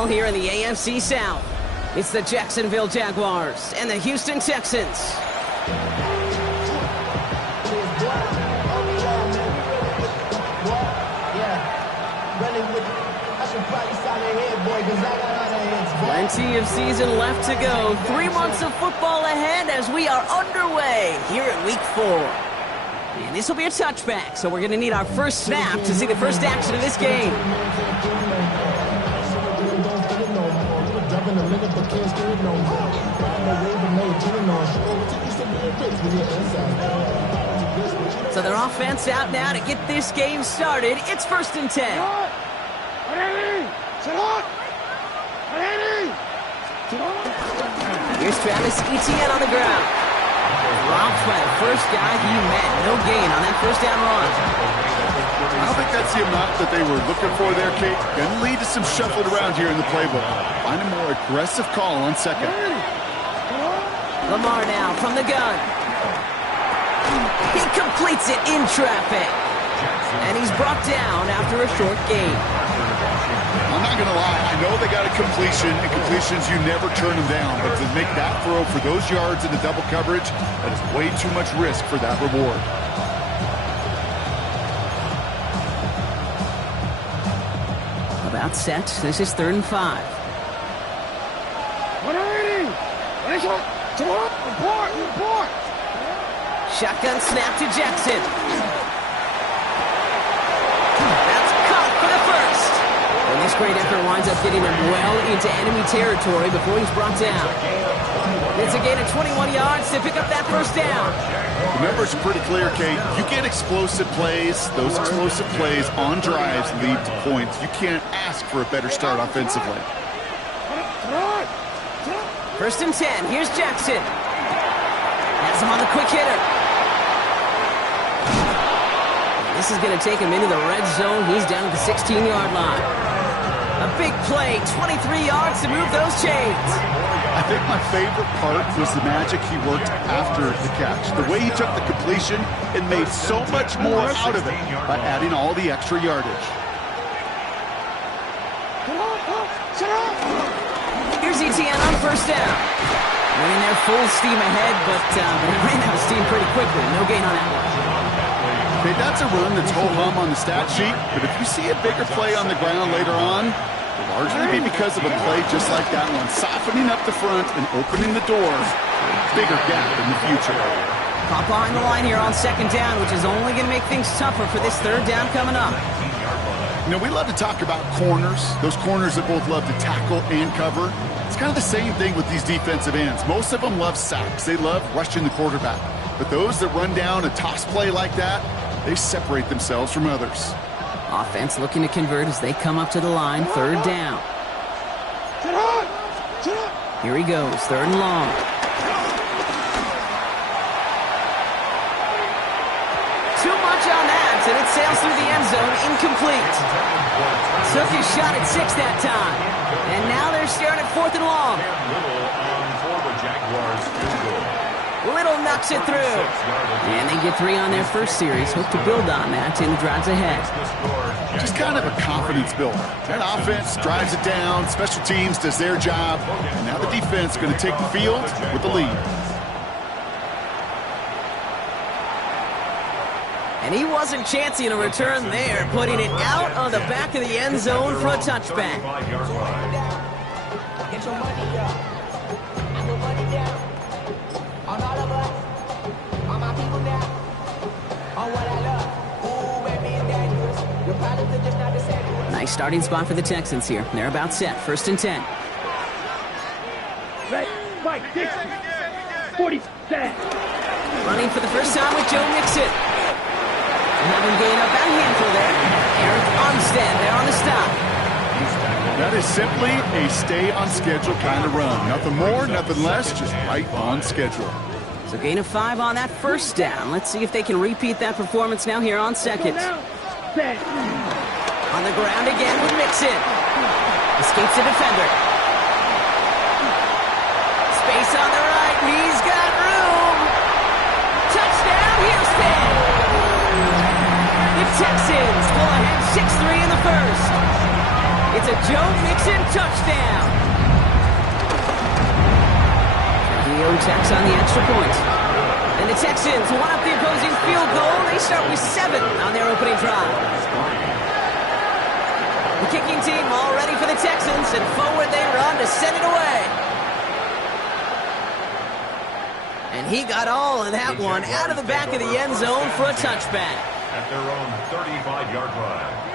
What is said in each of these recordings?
football here in the AFC South. It's the Jacksonville Jaguars and the Houston Texans. Plenty of season left to go. 3 months of football ahead as we are underway here in Week 4. And this will be a touchback, so we're going to need our first snap to see the first action of this game. So their offense out now to get this game started. It's 1st and 10. Here's Travis Etienne on the ground. Dropped by the first guy he met. No gain on that first down run. I don't think that's the amount that they were looking for there, Kate. Going to lead to some shuffling around here in the playbook. Find a more aggressive call on second. Lamar now from the gun. He completes it in traffic. And he's brought down after a short gain. I'm not going to lie. I know they got a completion, and completions, you never turn them down. But to make that throw for those yards in the double coverage, that is way too much risk for that reward. About set. This is 3rd and 5. Shotgun snap to Jackson. That's caught for the first. And this great effort winds up getting him well into enemy territory before he's brought down. It's a gain of 21 yards to pick up that first down. The numbers are pretty clear, Kate. You get explosive plays. Those explosive plays on drives lead to points. You can't ask for a better start offensively. 1st and 10. Here's Jackson. Has him on the quick hitter. This is going to take him into the red zone. He's down at the 16-yard line. A big play, 23 yards to move those chains. I think my favorite part was the magic he worked after the catch. The way he took the completion and made so much more out of it by adding all the extra yardage. Here's Etienne on 1st down. Went in there full steam ahead, but they ran out of steam pretty quickly. No gain on that one. Okay, that's a run that's ho-hum on the stat sheet, but if you see a bigger play on the ground later on, it'll largely be because of a play just like that one, softening up the front and opening the door for a bigger gap in the future. Pop behind the line here on 2nd down, which is only going to make things tougher for this 3rd down coming up. You know, we love to talk about corners, those corners that both love to tackle and cover. It's kind of the same thing with these defensive ends. Most of them love sacks. They love rushing the quarterback. But those that run down a toss play like that, they separate themselves from others. Offense looking to convert as they come up to the line. 3rd down. Here he goes. 3rd and long. Too much on that, and it sails through the end zone. Incomplete. Took his shot at 6 that time. And now they're staring at 4th and long. Little knocks it through. And they get 3 on their first series. Hope to build on that in the drives ahead. Just kind of a confidence builder. That offense drives it down. Special teams does their job. And now the defense is going to take the field with the lead. And he wasn't chancing a return there, putting it out on the back of the end zone for a touchback. Get your money up. I put money down. On all of us. On my people now. On what I love. Ooh, baby, it's dangerous. Your problems are just not the same. Nice starting spot for the Texans here. They're about set. 1st and 10. Right, 40. Running for the first time with Joe Mixon. Having gained up that handful there. Eric Armstead there on the stop. That is simply a stay-on-schedule kind of run. Nothing more, nothing less, just right on schedule. So gain of 5 on that first down. Let's see if they can repeat that performance now here on 2nd. On the ground again with Mixon. Escapes the defender. Space on the right. He's got room. Touchdown, Houston. The Texans pull ahead 6-3 in the first. It's a Joe Mixon touchdown. Trujillo checks on the extra point. And the Texans one up the opposing field goal. They start with 7 on their opening drive. The kicking team all ready for the Texans, and forward they run to send it away. And he got all of that one out of the back of the end zone for a touchback. At their own 35-yard line.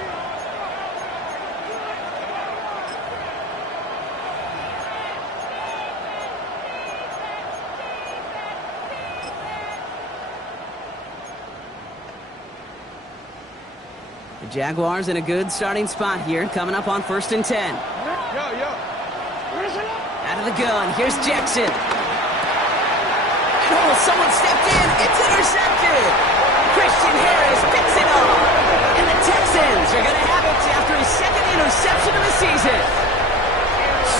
The Jaguars in a good starting spot here, coming up on 1st and 10. Out of the gun, here's Jackson. Oh, someone stepped in. It's intercepted. Christian Harris picks it up. And the Texans are going to have it after his 2nd interception of the season.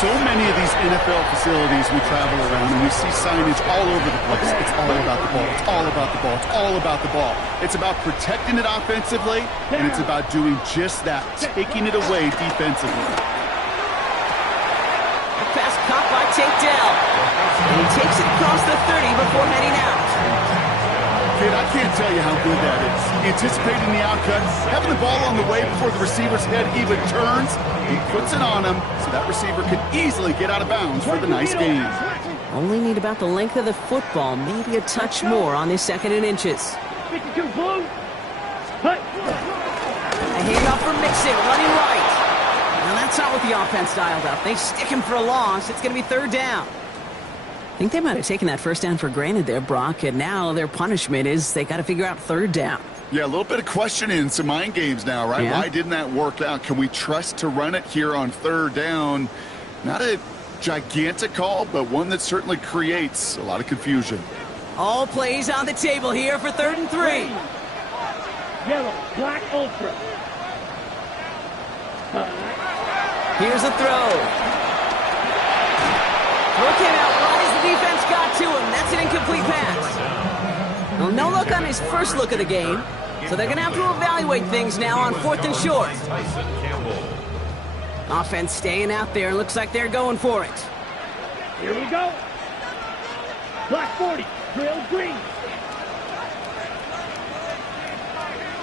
So many of these NFL facilities we travel around and we see signage all over the place. It's all about the ball. It's all about the ball. It's all about the ball. It's about protecting it offensively, and it's about doing just that, taking it away defensively. Pass caught by Tate Dell. And he takes it across the 30 before heading out. Kid, I can't tell you how good that is. Anticipating the outcut, having the ball on the way before the receiver's head even turns, he puts it on him so that receiver can easily get out of bounds for the nice gain. Only need about the length of the football, maybe a touch more on this 2nd and inches. 52 blue. Hut. A handoff for Mixon, running right. Now that's not what the offense dialed up. They stick him for a loss. It's going to be 3rd down. I think they might have taken that 1st down for granted there, Brock, and now their punishment is they got to figure out 3rd down. Yeah, a little bit of questioning, some mind games now, right? Yeah. Why didn't that work out? Can we trust to run it here on 3rd down? Not a gigantic call, but one that certainly creates a lot of confusion. All plays on the table here for 3rd and 3. Yellow, black, ultra. Here's a throw. Throw came out right as the defense got to him. That's an incomplete pass. Well, no look on his first look of the game, so they're going to have to evaluate things now on 4th and short. Offense staying out there. Looks like they're going for it. Here we go. Black 40, trail green.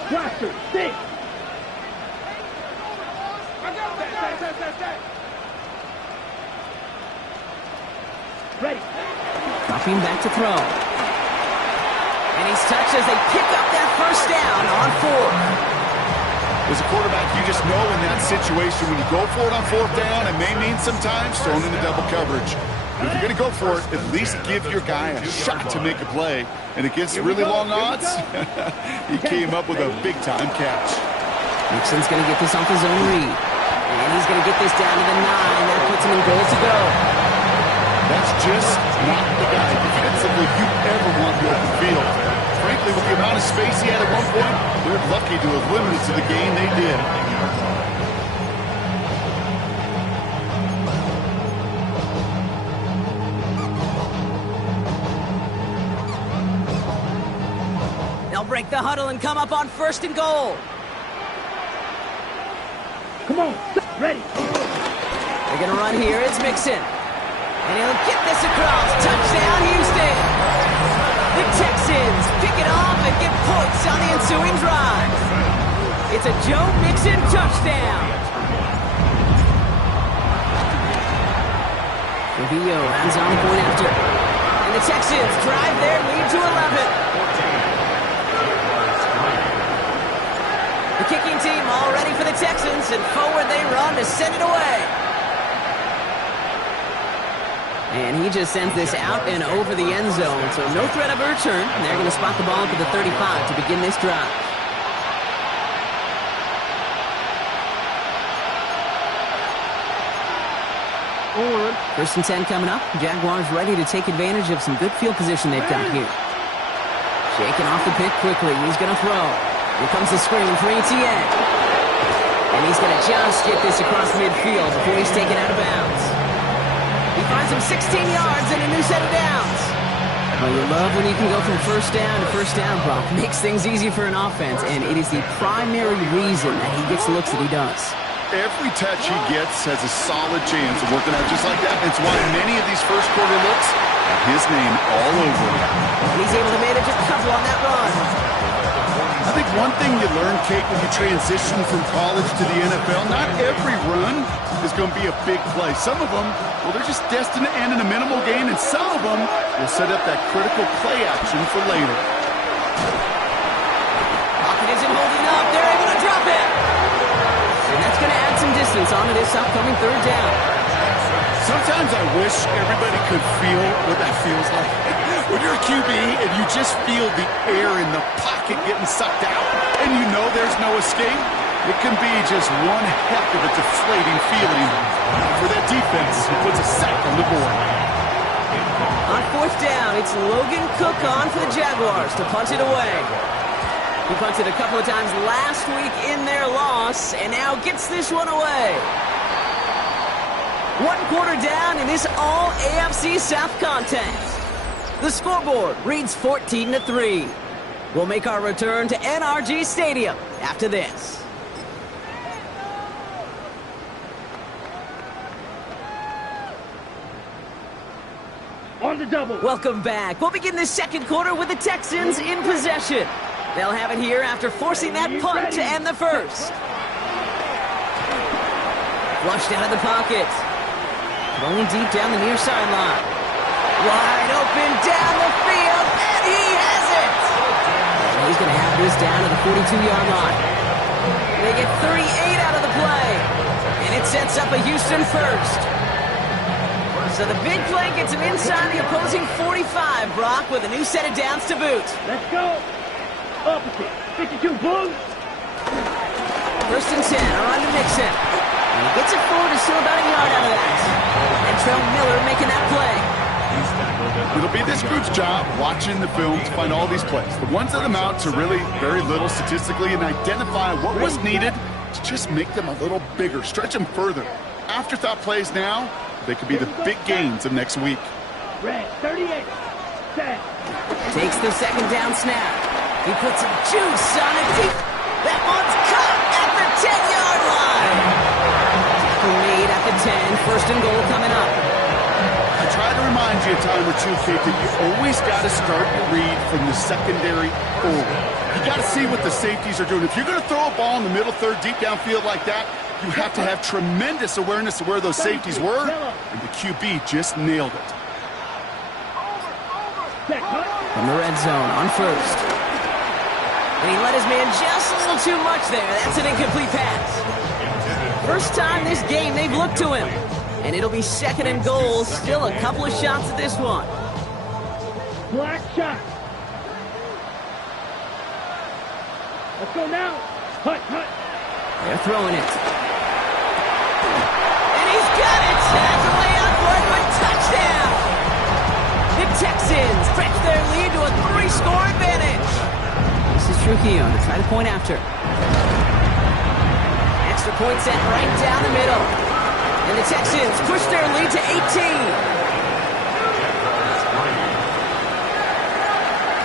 Blaster, stick. Ready. Dropping back to throw. And he's touched as they pick up that 1st down on 4th. As a quarterback, you just know in that situation when you go for it on 4th down, it may mean sometimes throwing into double coverage. But if you're going to go for it, at least give your guy a shot to make a play. And against really long odds, he came up with a big-time catch. Mixon's going to get this off his own read. And he's going to get this down to the 9. That puts him in goal to go. That's just not the guy defensively you ever want to open field. Frankly, with the amount of space he had at one point, they're lucky to have limited to the game they did. They'll break the huddle and come up on 1st and goal. Come on, ready. They're going to run here. It's Mixon. And he'll get this across. Touchdown, Houston. The Texans pick it off and get points on the ensuing drive. It's a Joe Mixon touchdown. Trujillo hands on the point after. And the Texans drive their lead to 11. The kicking team all ready for the Texans, and forward they run to send it away. And he just sends this out and over the end zone, so no threat of a return. They're going to spot the ball up at the 35 to begin this drive. On. 1st and 10 coming up. Jaguars ready to take advantage of some good field position they've got here. Shaking off the pick quickly. He's going to throw. Here comes the screen for Etienne. And he's going to just get this across midfield before he's taken out of bounds. He finds him 16 yards and a new set of downs. Well, you love when you can go from 1st down to 1st down, Brock. Makes things easy for an offense, and it is the primary reason that he gets the looks that he does. Every touch he gets has a solid chance of working out just like that. It's why many of these first quarter looks have his name all over them. And he's able to manage a couple on that run. I think one thing you learn, Kate, when you transition from college to the NFL, not every run is going to be a big play. Some of them, well, they're just destined to end in a minimal gain, and some of them will set up that critical play action for later. Pocket isn't holding up. They're able to drop it. And that's going to add some distance onto this upcoming third down. Sometimes I wish everybody could feel what that feels like. When you're a QB and you just feel the air in the pocket getting sucked out and you know there's no escape, it can be just one heck of a deflating feeling for that defense who puts a sack on the board. On fourth down, it's Logan Cook on for the Jaguars to punt it away. He punted a couple of times last week in their loss and now gets this one away. 1 quarter down in this all-AFC South contest. The scoreboard reads 14-3. We'll make our return to NRG Stadium after this. On the double. Welcome back. We'll begin the second quarter with the Texans in possession. They'll have it here after forcing that punt to end the first. Flushed out of the pocket. Rolling deep down the near sideline. Wide open down the field, and he has it! And he's going to have this down to the 42-yard line. They get 38 out of the play, and it sets up a Houston first. So the big play gets him inside the opposing 45, Brock, with a new set of downs to boot. Let's go. Opposite. 52 Blues. First and 10, around to Mixon. And he gets it forward to still about a yard out of that. And Trell Miller making that play. It'll be this group's job watching the film to find all these plays. The ones that amount to really very little statistically and identify what was needed to just make them a little bigger, stretch them further. Afterthought plays now, they could be the big gains of next week. Red, 38. Set. Takes the second down snap. He puts some juice on it deep. That one's caught at the 10-yard line. Tackle made at the 10. First and goal coming up. I try to remind you a time or two, Kate, that you always got to start your read from the secondary forward. You got to see what the safeties are doing. If you're going to throw a ball in the middle third, deep downfield like that, you have to have tremendous awareness of where those safeties were, and the QB just nailed it. From the red zone on first. And he let his man just a little too much there. That's an incomplete pass. First time this game they've looked to him. And it'll be second and goal. Still a couple of shots at this one. Black shot. Let's go now. Hut, hut. They're throwing it. And he's got it. That's a layup for a good touchdown. The Texans stretch their lead to a 3-score advantage. This is Trujillo to try to point after. Extra point set right down the middle. And the Texans push their lead to 18.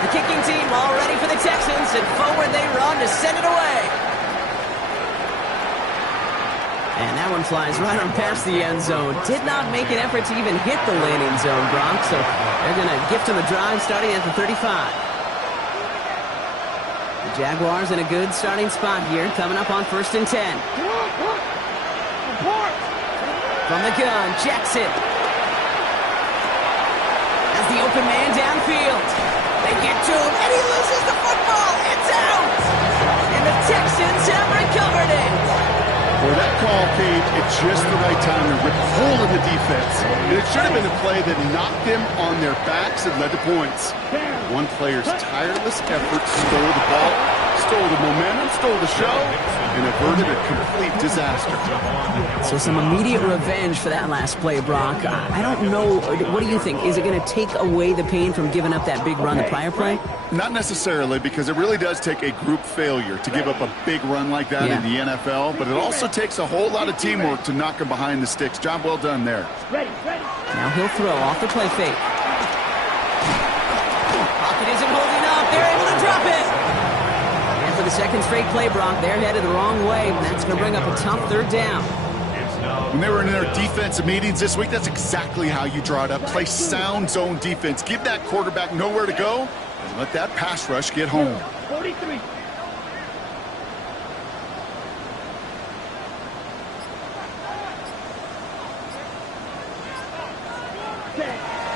The kicking team all ready for the Texans, and forward they run to send it away. And that one flies right on past the end zone. Did not make an effort to even hit the landing zone, Bronx, so they're going to gift him a drive starting at the 35. The Jaguars in a good starting spot here, coming up on first and 10. From the gun, Jackson. As the open man downfield. They get to him, and he loses the football. It's out! And the Texans have recovered it. For that call, Kate, it's just the right time to rip a hole in the defense. And it should have been a play that knocked them on their backs and led to points. One player's tireless effort stole the ball, stole the momentum, stole the show, and averted a complete disaster. So some immediate revenge for that last play, Brock. I don't know. What do you think? Is it going to take away the pain from giving up that big run the prior play? Not necessarily, because it really does take a group failure to give up a big run like that in the NFL, but it also takes a whole lot of teamwork to knock him behind the sticks. Job well done there. Now he'll throw off the play fake. Pocket isn't holding up. They're able to drop it. And for the second straight play, Brock. They're headed the wrong way, and that's going to bring up a tough third down. When they were in their defensive meetings this week, that's exactly how you draw it up. Play sound zone defense. Give that quarterback nowhere to go, and let that pass rush get home. 43.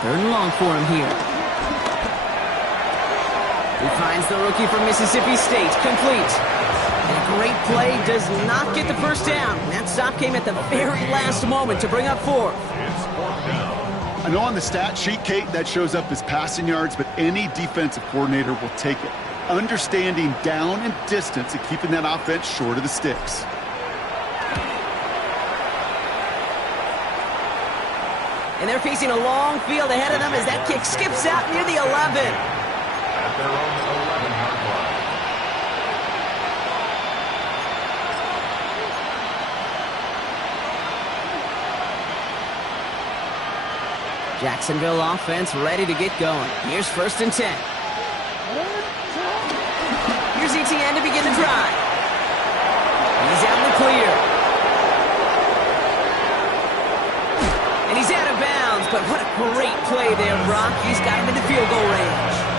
Third and long for him here. He finds the rookie from Mississippi State, complete. And a great play does not get the first down. That stop came at the very last moment to bring up fourth. I know on the stat sheet, Kate, that shows up as passing yards, but any defensive coordinator will take it. Understanding down and distance and keeping that offense short of the sticks. And they're facing a long field ahead of them as that kick skips out near the 11. At their own 11-yard line. Jacksonville offense ready to get going. Here's 1st and 10. Here's ETN to begin the drive. He's out in the clear. And he's out of bounds, but what a great play there, Brock. He's got him in the field goal range.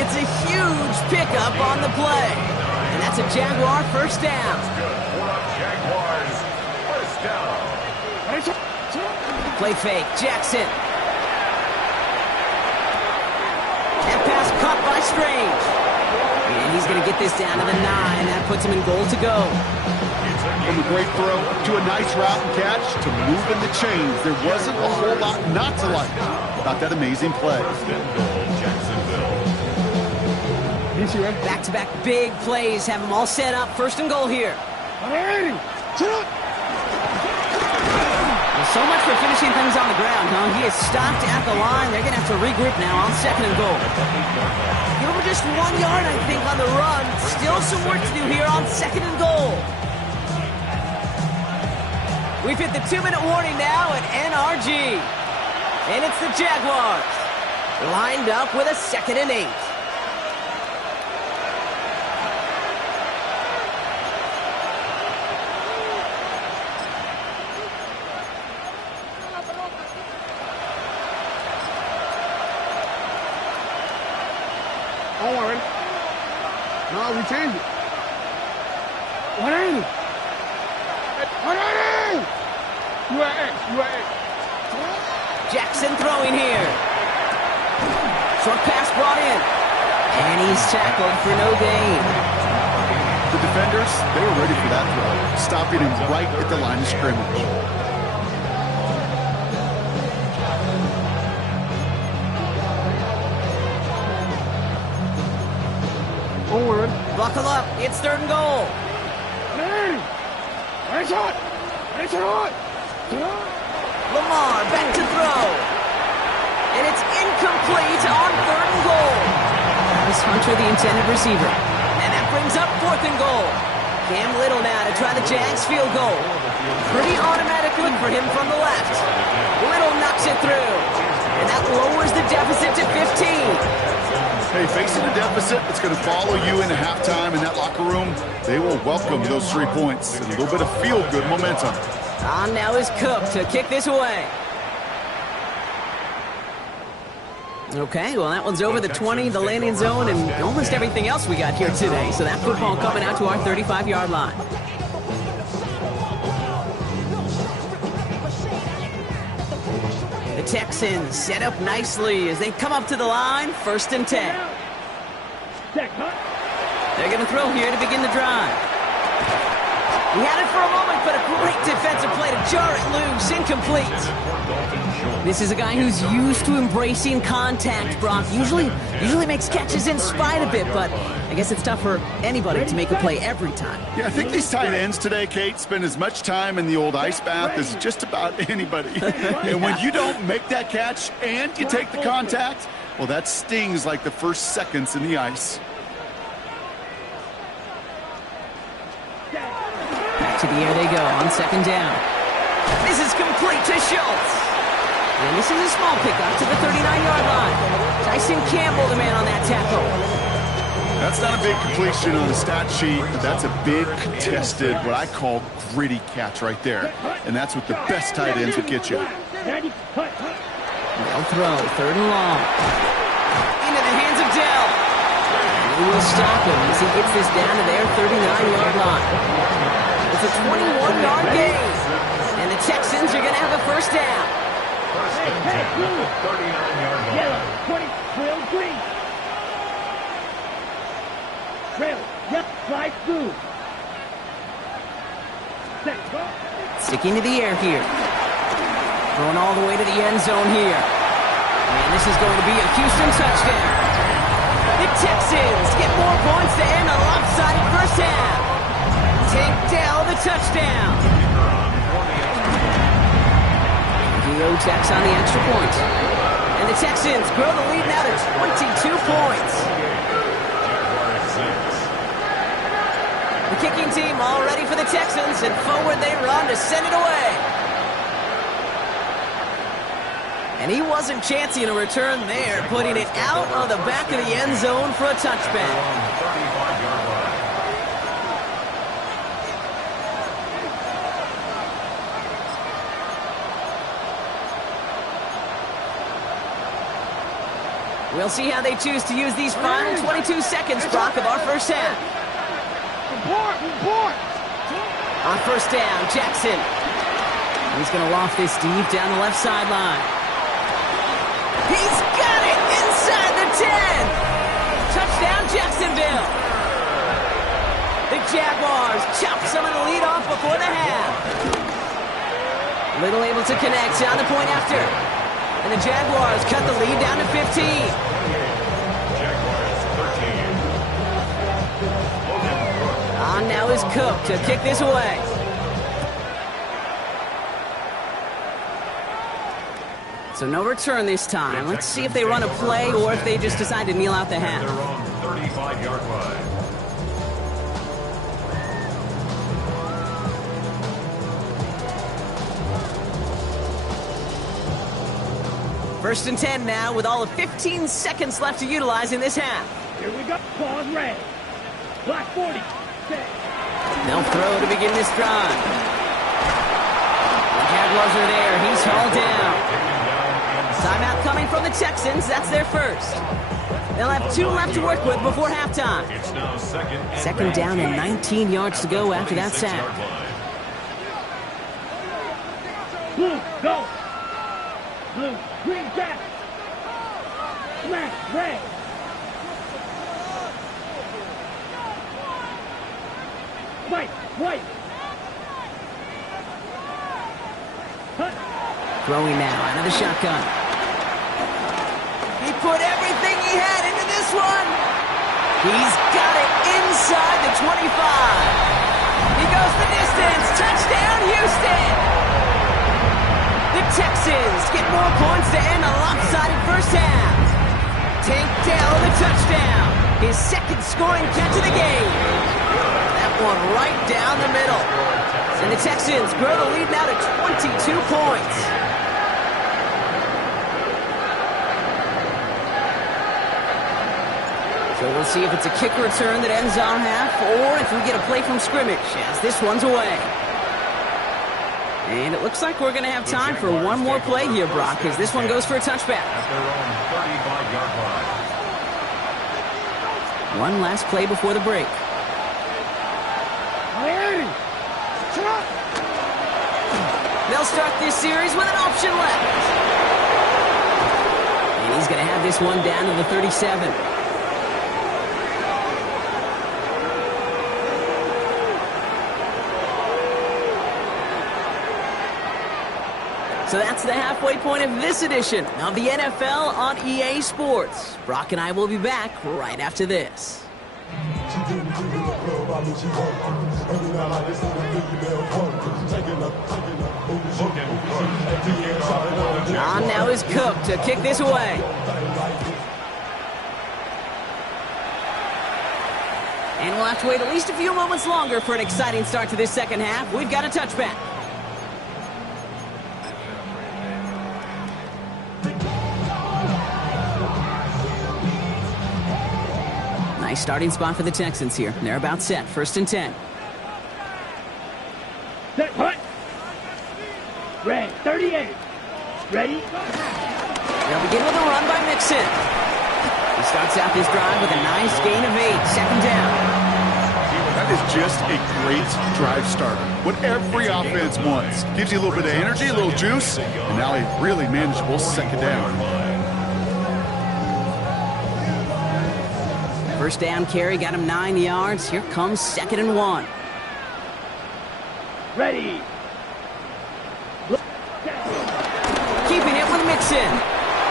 It's a huge pickup on the play. And that's a Jaguar first down. Good for the Jaguars. First down. Play fake, Jackson. That pass caught by Strange. And he's going to get this down to the 9. That puts him in goal to go. From a great throw to a nice route and catch to moving the chains. There wasn't a whole lot not to like about that amazing play. Back-to-back big plays have them all set up. 1st and goal here. Well, so much for finishing things on the ground, huh? He is stopped at the line. They're going to have to regroup now on 2nd and goal. Give him just 1 yard, I think, on the run. Still some work to do here on 2nd and goal. We've hit the 2-minute warning now at NRG. And it's the Jaguars. Lined up with a 2nd and 8. Don't worry. No, we changed it. 180. 180! You are X. You are X. Jackson throwing here. Short pass brought in. And he's tackled for no gain. The defenders, they were ready for that throw, stopping him right at the line of scrimmage. Don't worry. Buckle up. It's 3rd and goal. 180. Nice shot. Nice shot. Lamar back to throw. And it's incomplete on 3rd and goal. Travis Hunter, the intended receiver. And that brings up 4th and goal. Cam Little now to try the Jags field goal. Pretty automatic look for him from the left. Little knocks it through. And that lowers the deficit to 15. Hey, facing a deficit, it's going to follow you into halftime in that locker room. They will welcome those 3 points and a little bit of feel-good momentum. On now is Cook to kick this away. Okay, well, that one's over the 20, the landing zone, and almost everything else we got here today. So that football coming out to our 35-yard line. The Texans set up nicely as they come up to the line, 1st and 10. They're going to throw here to begin the drive. He had it for a moment, but a great defensive play to jar it loose, incomplete. This is a guy who's used to embracing contact, Brock. Usually makes catches in spite of it, but I guess it's tough for anybody to make a play every time. Yeah, I think these tight ends today, Kate, spend as much time in the old ice bath as just about anybody. And when you don't make that catch and you take the contact, well, that stings like the first seconds in the ice. Back to the air they go on 2nd down. This is complete to Schultz. And this is a small pickup to the 39-yard line. Tyson Campbell, the man on that tackle. That's not a big completion on the stat sheet, but that's a big contested, what I call gritty catch right there. And that's what the best tight ends would get you. They'll throw, 3rd and long. Into the hands of Dell. He will stop him as he gets this down to their 39-yard line. It's a 21-yard gain. And the Texans are going to have a first down. First and 10 at the 39-yard line. Yellow, 20, trail green. Trail, yep, slide through. Set, go. Sticking to the air here. Throwing all the way to the end zone here. And this is going to be a Houston touchdown. The Texans get more points to end a lopsided first half. Tank Dell the touchdown. Geo Tex on the extra point. And the Texans grow the lead now to 22 points. The kicking team all ready for the Texans, and forward they run to send it away. And he wasn't chancing a return there, putting it out of the back of the end zone for a touchback. We'll see how they choose to use these final 22 seconds, Brock, of our first half. On first down, Jackson. He's going to loft this deep down the left sideline. He's got it inside the 10. Touchdown, Jacksonville. The Jaguars chop some of the lead off before the half. Little able to connect on the point after. And the Jaguars cut the lead down to 15. Jaguars 13. On now is Cook to kick this away. So no return this time. Let's see if they run a play or if they just decide to kneel out the half. They're on 35-yard line. First and 10 now with all of 15 seconds left to utilize in this half. Here we go. Pause red. Black 40. Set. They'll throw to begin this drive. The Jaguars are there. He's hauled down. Timeout coming from the Texans. That's their first. They'll have 2 left to work with before halftime. It's now Second down and 19 yards to go after that sack. Blue, go. Blue, green, jack. Black, red. White, white. Cut. Throwing now out of the shotgun. He put everything he had into this one. He's got it inside the 25. He goes the distance. Touchdown, Houston. The Texans get more points to end a lopsided first half. Tank Dell the touchdown. His second scoring catch of the game. That one right down the middle. And the Texans grow the lead now to 22 points. So we'll see if it's a kick return that ends our half or if we get a play from scrimmage as this one's away. And it looks like we're going to have time for one more play here, Brock, as this one goes for a touchback. At their own 35-yard line. One last play before the break. They'll start this series with an option left. And he's going to have this one down to the 37. So that's the halfway point of this edition of the NFL on EA Sports. Brock and I will be back right after this. On now is Cook to kick this away. And we'll have to wait at least a few moments longer for an exciting start to this second half. We've got a touchback. Nice starting spot for the Texans here. They're about set. 1st and 10. Set, hut. Red, 38. Ready? They'll begin with a run by Mixon. He starts out this drive with a nice gain of 8. 2nd down. That is just a great drive starter. What every offense wants. Gives you a little bit of energy, a little juice, and now a really manageable 2nd down. 1st down carry got him 9 yards. Here comes 2nd and 1. Ready. Keeping it with Mixon.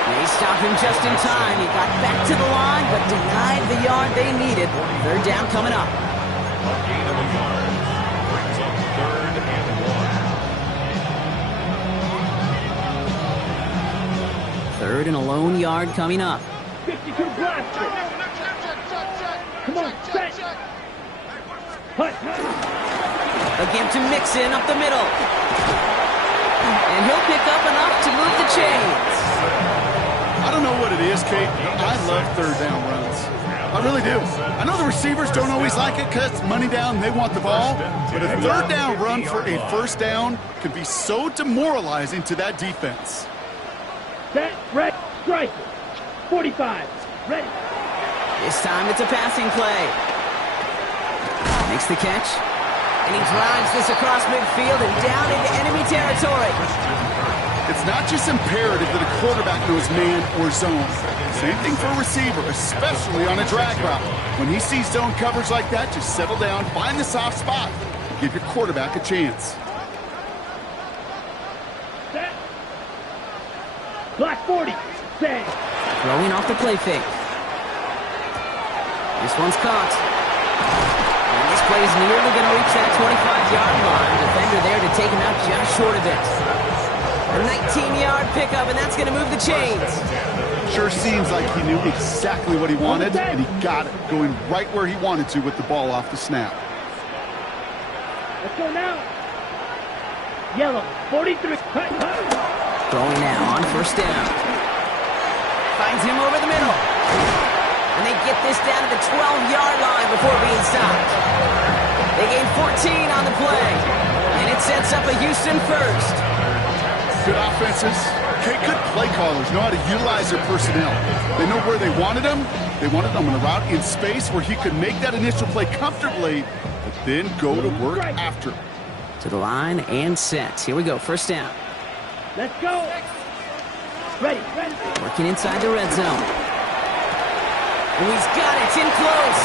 They stopped him just in time. He got back to the line, but denied the yard they needed. 3rd down coming up. A gain of a yard. Brings up 3rd and 1. 3rd and a lone yard coming up. 52 blaster. Come on, set. Hut. Again to Mixon up the middle. And he'll pick up enough to move the chains. I don't know what it is, Kate. I love 3rd down runs. I really do. I know the receivers don't always like it because it's money down, they want the ball. But a 3rd down run for a 1st down can be so demoralizing to that defense. Set, red, strike. 45. Ready. This time it's a passing play. Makes the catch. And he drives this across midfield and down into enemy territory. It's not just imperative that a quarterback knows man or zone. Same thing for a receiver, especially on a drag route. When he sees zone coverage like that, just settle down, find the soft spot, give your quarterback a chance. Set. Black 40. Set. Throwing off the play fake. This one's caught. And this play is nearly going to reach that 25-yard line. Defender there to take him out just short of it. A 19-yard pickup, and that's going to move the chains. Sure seems like he knew exactly what he wanted, and he got it, going right where he wanted to with the ball off the snap. Let's go now. Yellow, 43. Throwing now on 1st down. Finds him over the middle. And they get this down to the 12-yard line before being stopped. They gain 14 on the play. And it sets up a Houston 1st. Good offenses, good play callers know how to utilize their personnel. They know where they wanted him. They wanted him on a route in space where he could make that initial play comfortably, but then go to work after. To the line and set. Here we go, 1st down. Let's go. Ready. Working inside the red zone. And he's got it. It's in close.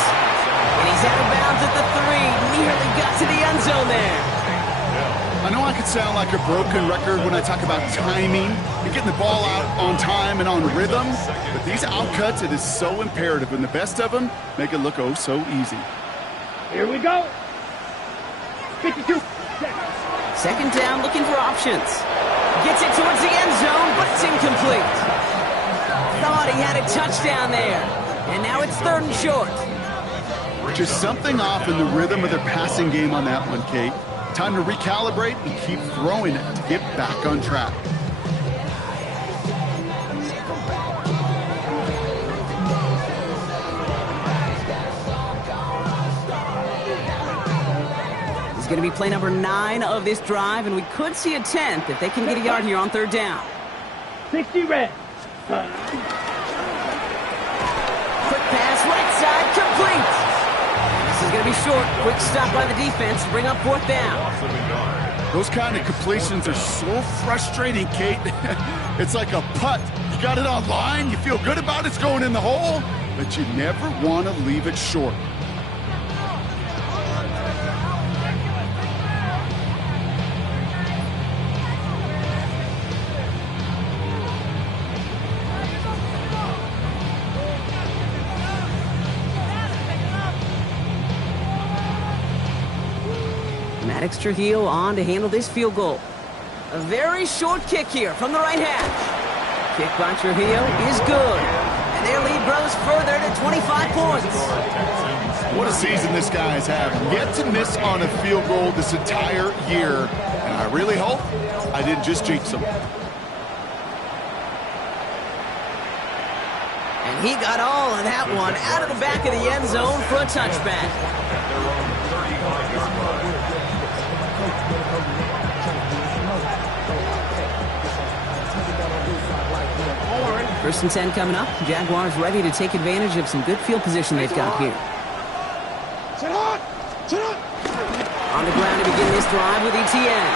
And he's out of bounds at the 3. Nearly got to the end zone there. I know I could sound like a broken record when I talk about timing and getting the ball out on time and on rhythm, but these outcuts, it is so imperative, and the best of them make it look oh so easy. Here we go. 52. 2nd down, looking for options. Gets it towards the end zone, but it's incomplete. Thought he had a touchdown there. And now it's 3rd and short. Just something off in the rhythm of their passing game on that one, Kate. Time to recalibrate and keep throwing it to get back on track. This is going to be play number 9 of this drive, and we could see a 10th if they can get a yard here on 3rd down. 60 red. Quick pass, right side, complete. This is going to be short. Quick stop by the defense to bring up 4th down. Those kind of completions are so frustrating, Kate. It's like a putt. You got it on line, you feel good about it's going in the hole, but you never want to leave it short. Maddox Trujillo on to handle this field goal. A very short kick here from the right hash. Kick by Trujillo is good. And their lead grows further to 25 points. What a season this guy has had. Yet to miss on a field goal this entire year. And I really hope I didn't just jinx him. And he got all of that one out of the back of the end zone for a touchback. First and 10 coming up. Jaguars ready to take advantage of some good field position they've got here. On the ground to begin this drive with ETN.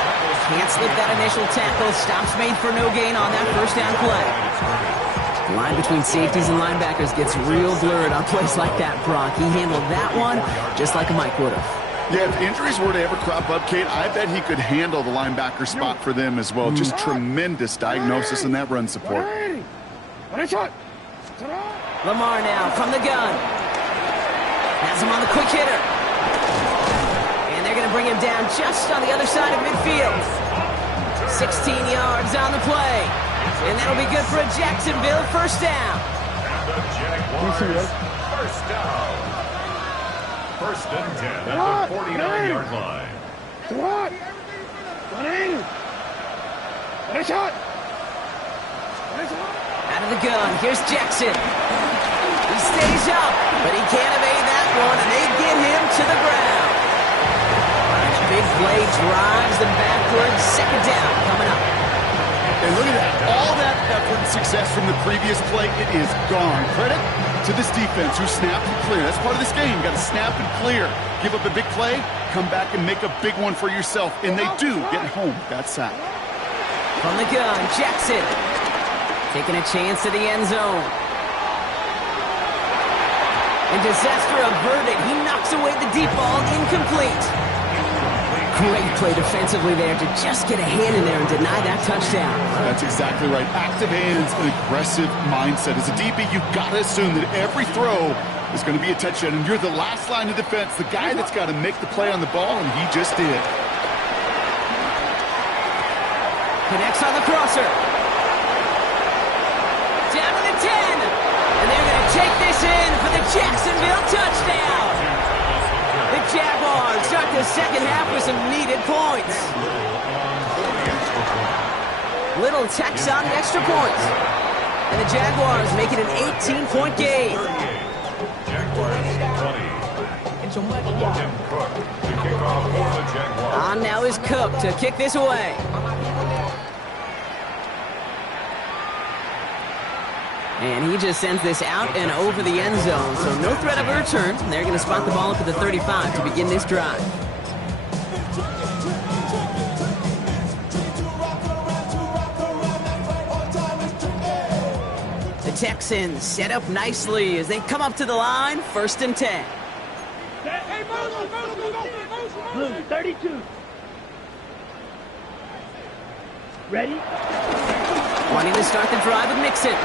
Can't slip that initial tackle. Stops made for no gain on that first down play. The line between safeties and linebackers gets real blurred on plays like that, Brock. He handled that one just like a Mike would have. Yeah, if injuries were to ever crop up, Kate, I bet he could handle the linebacker spot for them as well. Just tremendous diagnosis in that run support. Lamar now from the gun. Has him on the quick hitter. And they're going to bring him down just on the other side of midfield. 16 yards on the play. And that'll be good for a Jacksonville first down. And the Jaguars first down. First and 10 at the 49-yard line. Out of the gun, here's Jackson. He stays up, but he can't evade that one, and they get him to the ground. And the big play drives them backwards. Second down coming up. And look at that. All that effort and success from the previous play, it is gone. Credit to this defense who snapped and clear. That's part of this game. Got to snap and clear. Give up a big play, come back and make a big one for yourself. And they do get home with that sack. From the gun, Jackson. Taking a chance to the end zone. And disaster averted. He knocks away the deep ball, incomplete. Great play defensively there to just get a hand in there and deny that touchdown. That's exactly right. Active hands and aggressive mindset. As a DB, you've got to assume that every throw is going to be a touchdown. And you're the last line of defense, the guy that's got to make the play on the ball, and he just did. Connects on the crosser. Down to the 10. And they're going to take this in for the Jacksonville touchdown. The Jaguars start the second half with some needed points. Little tacks on the extra points. And the Jaguars make it an 18-point game. Jaguars 20. Logan Cook to kick off for the Jaguars. On now is Cook to kick this away. And he just sends this out and over the end zone, so no threat of a return. They're going to spot the ball up at the 35 to begin this drive. The Texans set up nicely as they come up to the line, first and 10. Blue, 32. Ready? Wanting to start the drive with Mixon.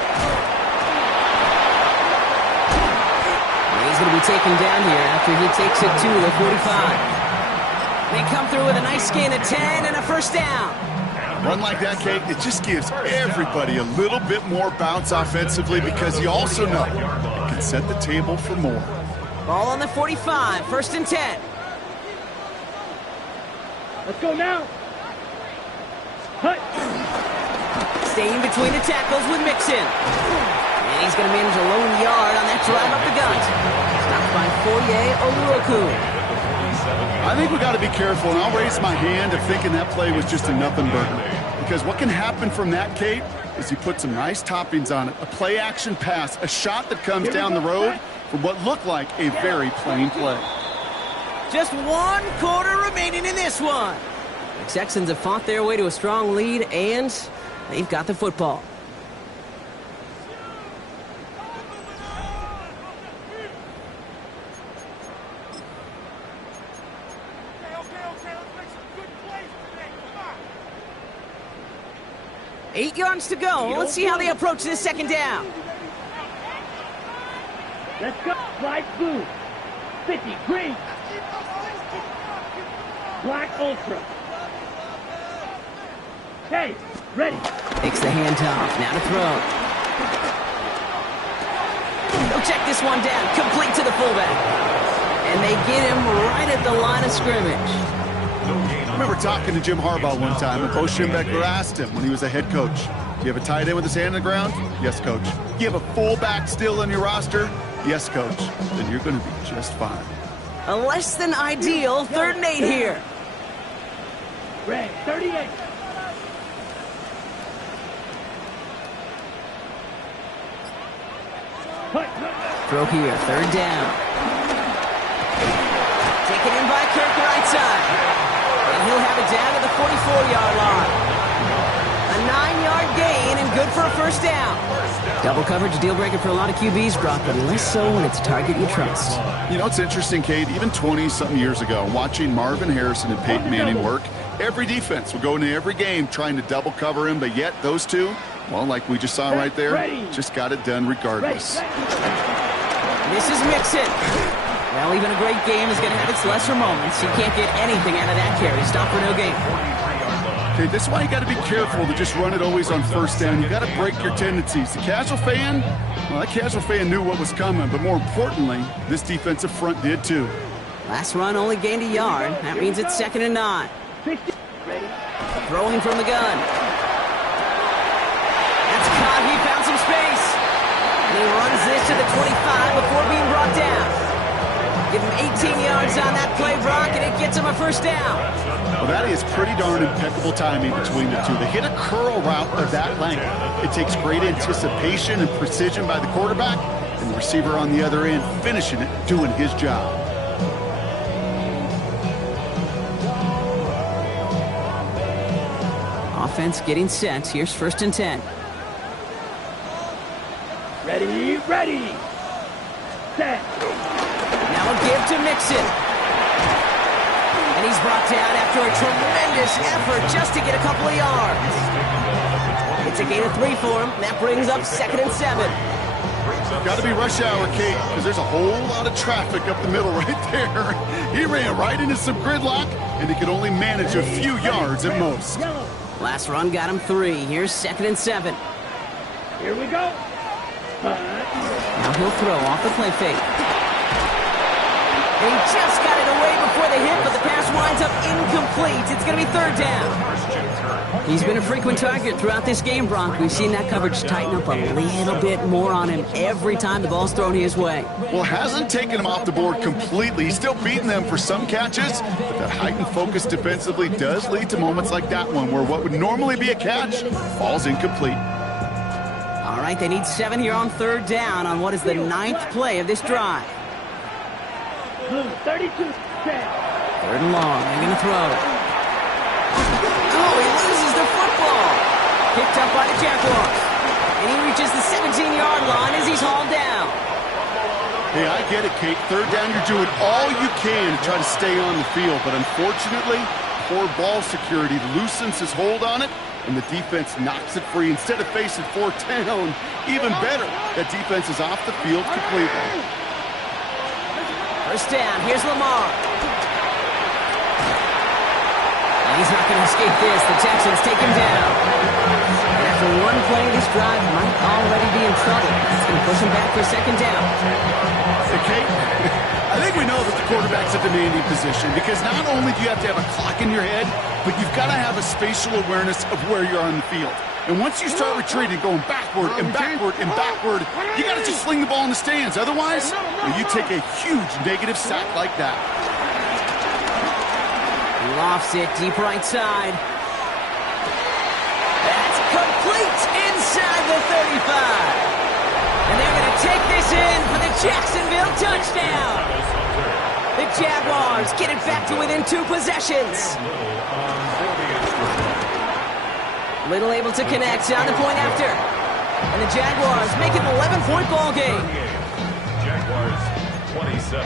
He's going to be taken down here after he takes it to the 45. They come through with a nice gain of 10 and a first down. Run like that, Kate, it just gives everybody a little bit more bounce offensively because you also know it can set the table for more. Ball on the 45, first and 10. Let's go now. Hut. Staying between the tackles with Mixon. And he's going to manage a lone yard on that drive up the gut. Stopped by Foye Oluoku. I think we got to be careful, and I'll raise my hand of thinking that play was just a nothing burger. Because what can happen from that, Kate, is you put some nice toppings on it. A play-action pass, a shot that comes down the road from what looked like a very plain play. Just 1 quarter remaining in this one. The Texans have fought their way to a strong lead, and they've got the football. Okay, let's make some good plays today. Come on. 8 yards to go. Let's see how they approach this second down. Let's go. Light blue. 50. Green. Black ultra. Okay, ready. Takes the handoff. Now to throw. They'll check this one down. Complete to the fullback. And they get him right at the line of scrimmage. I remember talking to Jim Harbaugh one time, and Bo Schembechler asked him when he was a head coach, Do you have a tight end with his hand on the ground? Yes, coach. Do you have a fullback still on your roster? Yes, coach. Then you're going to be just fine. A less than ideal 3rd and 8 here. Red, 38. Throw here, 3rd down. Taken in by Kirk right side. And he'll have it down to the 44-yard line. A 9-yard gain and good for a 1st down. Double coverage deal breaker for a lot of QBs, Brock, but less so when it's a target you trust. You know, it's interesting, Kate, even 20-something years ago, watching Marvin Harrison and Peyton Manning work, every defense would go into every game trying to double cover him, but yet those two, well, like we just saw right there, just got it done regardless. This is Mixon. Well, even a great game is going to have its lesser moments. He can't get anything out of that carry. Stop for no gain. Okay, this is why you got to be careful to just run it always on 1st down. You got to break your tendencies. The casual fan, well, that casual fan knew what was coming, but more importantly, this defensive front did too. Last run only gained a yard. That means it's 2nd and 9. Throwing from the gun. That's caught. He found some space. And he runs this to the 25 before being brought down. Give him 18 yards on that play, Brock, and it gets him a 1st down. Well, that is pretty darn impeccable timing between the two. To hit a curl route of that length, it takes great anticipation and precision by the quarterback, and the receiver on the other end finishing it, doing his job. Offense getting set. Here's 1st and 10. Ready, ready. Set. Now a give to Mixon. And he's brought down after a tremendous effort just to get a couple of yards. It's a gain of 3 for him. That brings up 2nd and 7. Got to be rush hour, Kate, because there's a whole lot of traffic up the middle right there. He ran right into some gridlock, and he could only manage a few yards at most. Last run got him 3. Here's 2nd and 7. Here we go. Now he'll throw off the play fake. And he just got it away before the hit, but the pass winds up incomplete. It's going to be 3rd down. He's been a frequent target throughout this game, Brock. We've seen that coverage tighten up a little bit more on him every time the ball's thrown his way. Well, hasn't taken him off the board completely. He's still beating them for some catches, but that heightened focus defensively does lead to moments like that one where what would normally be a catch falls incomplete. All right, they need 7 here on 3rd down on what is the 9th play of this drive. 32, 10. 3rd and long. They're going to throw. Oh, he loses the football. Picked up by the Jaguars. And he reaches the 17-yard line as he's hauled down. Hey, I get it, Kate. 3rd down, you're doing all you can to try to stay on the field. But unfortunately, poor ball security loosens his hold on it, and the defense knocks it free. Instead of facing 4th down, even better, that defense is off the field completely. 1st down. Here's Lamar. And he's not going to escape this. The Texans take him down. And after one play, this drive might already be in trouble. It's going to push him back for 2nd down. Hey, Kate, I think we know that the quarterback's a demanding position because not only do you have to have a clock in your head, but you've got to have a spatial awareness of where you're on the field. And once you start retreating, going backward and backward and backward, you got to just sling the ball in the stands. Otherwise, you take a huge negative sack like that. He lofts it deep right side. That's complete inside the 35. And they're going to take this in for the Jacksonville touchdown. The Jaguars get it back to within 2 possessions. Little able to connect on the point after. And the Jaguars make it an 11-point ball game. Jaguars 27.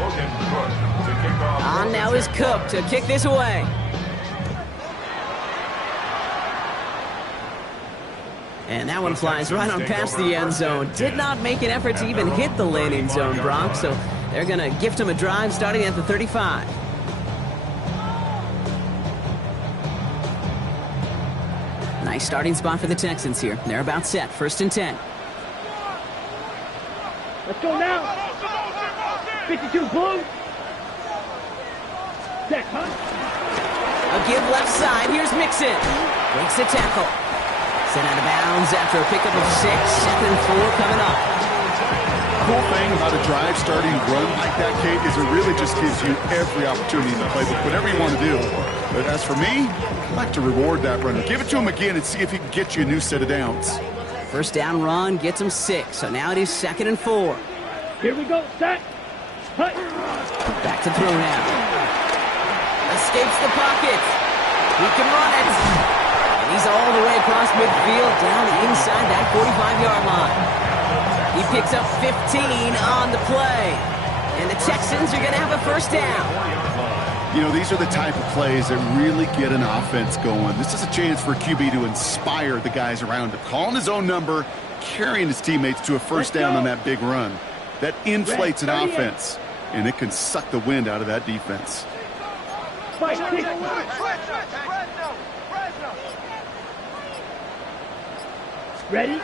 Logan Cook to kick off. On now is Cook to kick this away. And that one flies right on past the end zone. Did not make an effort to even hit the landing zone, Brock. So they're going to gift him a drive starting at the 35. Nice starting spot for the Texans here. They're about set. 1st and 10. Let's go now. 52 blue. Set, huh? A give left side. Here's Mixon. Breaks the tackle. Sent out of bounds after a pickup of 6. 2nd and 4 coming up. Cool thing about a drive starting run like that, Kate, is it really just gives you every opportunity in the playbook, whatever you want to do. But as for me, I like to reward that runner. Give it to him again and see if he can get you a new set of downs. First down run gets him 6, so now it is 2nd and 4. Here we go, set. Hut. Back to throw now. Escapes the pocket. He can run it. And he's all the way across midfield, down inside that 45-yard line. He picks up 15 on the play. And the Texans are going to have a first down. You know, these are the type of plays that really get an offense going. This is a chance for a QB to inspire the guys around him. Calling his own number, carrying his teammates to a first down on that big run. That inflates an offense, and it can suck the wind out of that defense. Ready?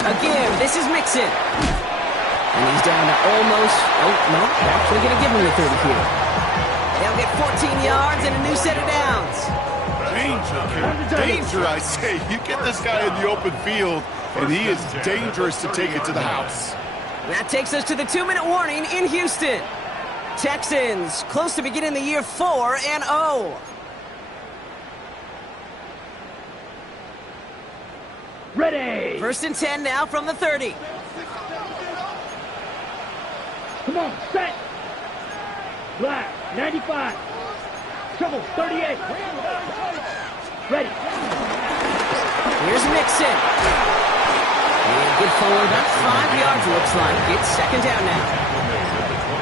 Again, this is Mixon. And he's down to almost, oh, no, they're actually going to give him the 30 here. They'll get 14 yards and a new set of downs. Danger, I say. You get this guy in the open field, and he is dangerous to take it to the house. That takes us to the 2-minute warning in Houston. Texans close to beginning the year 4-0. Ready. 1st and 10 now from the 30. Come on, set. Black, 95. Trouble, 38. Ready. Here's Mixon. And good forward, about 5 yards looks like. It's 2nd down now.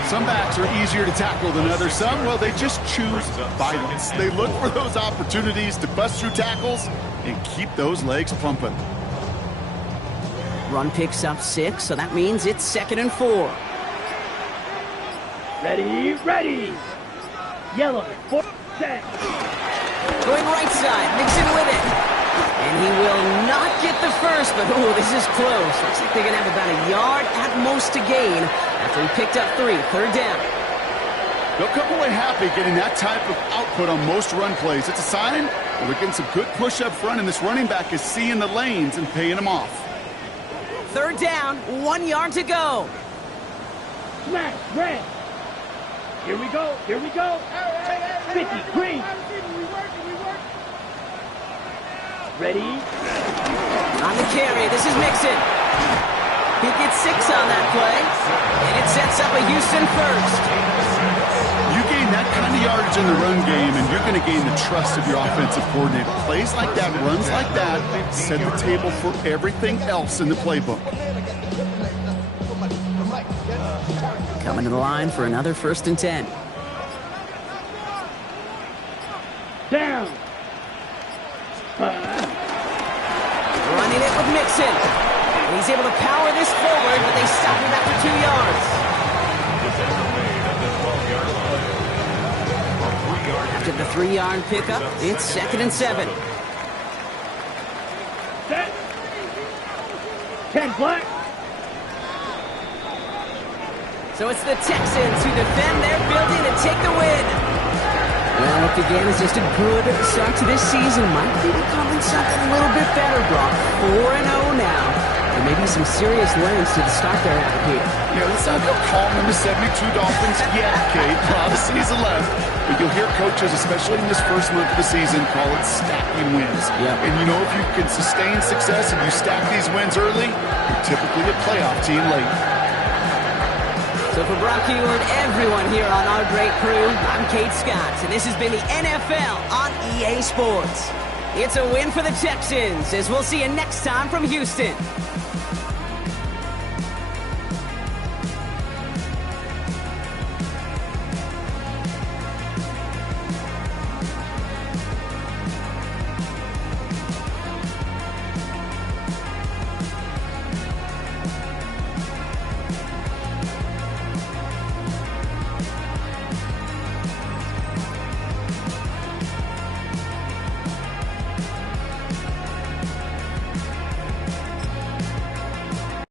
Some backs are easier to tackle than others. Some, well, they just choose violence. They look for those opportunities to bust through tackles and keep those legs pumping. Run picks up 6, so that means it's 2nd and 4. Ready, ready. Yellow, 4, set. Going right side, Mixon with it. And he will not get the first, but oh, this is close. Looks like they're going to have about a yard at most to gain after he picked up 3. 3rd down. They'll come away happy getting that type of output on most run plays. It's a sign that they're getting some good push up front, and this running back is seeing the lanes and paying them off. 3rd down, 1 yard to go. Smash, red. Here we go, here we go. 50, green. Ready? On the carry, this is Mixon. He gets 6 on that play, and it sets up a Houston first. You gain that kind of yardage in the run game, and you're going to gain the trust of your offensive coordinator. Plays like that, runs like that, set the table for everything else in the playbook. Coming to the line for another 1st and 10. Down. Running it with Mixon. And he's able to power this forward, but they stop him after 2 yards. After the 3-yard pickup, it's 2nd and 7. Set. 10, black. So it's the Texans who defend their building and take the win. Well, look again, it's just a good start to this season. Might be becoming something a little bit better, Brock. 4-0 now. There may be some serious lengths to the start there out here. Yeah, let's not go calling them the 72 Dolphins yet, Kate. A lot of season left. But you'll hear coaches, especially in this first month of the season, call it stacking wins. Yep. And you know, if you can sustain success and you stack these wins early, you're typically a playoff team late. So for Brock Eward, everyone here on our great crew, I'm Kate Scott, and this has been the NFL on EA Sports. It's a win for the Texans, as we'll see you next time from Houston.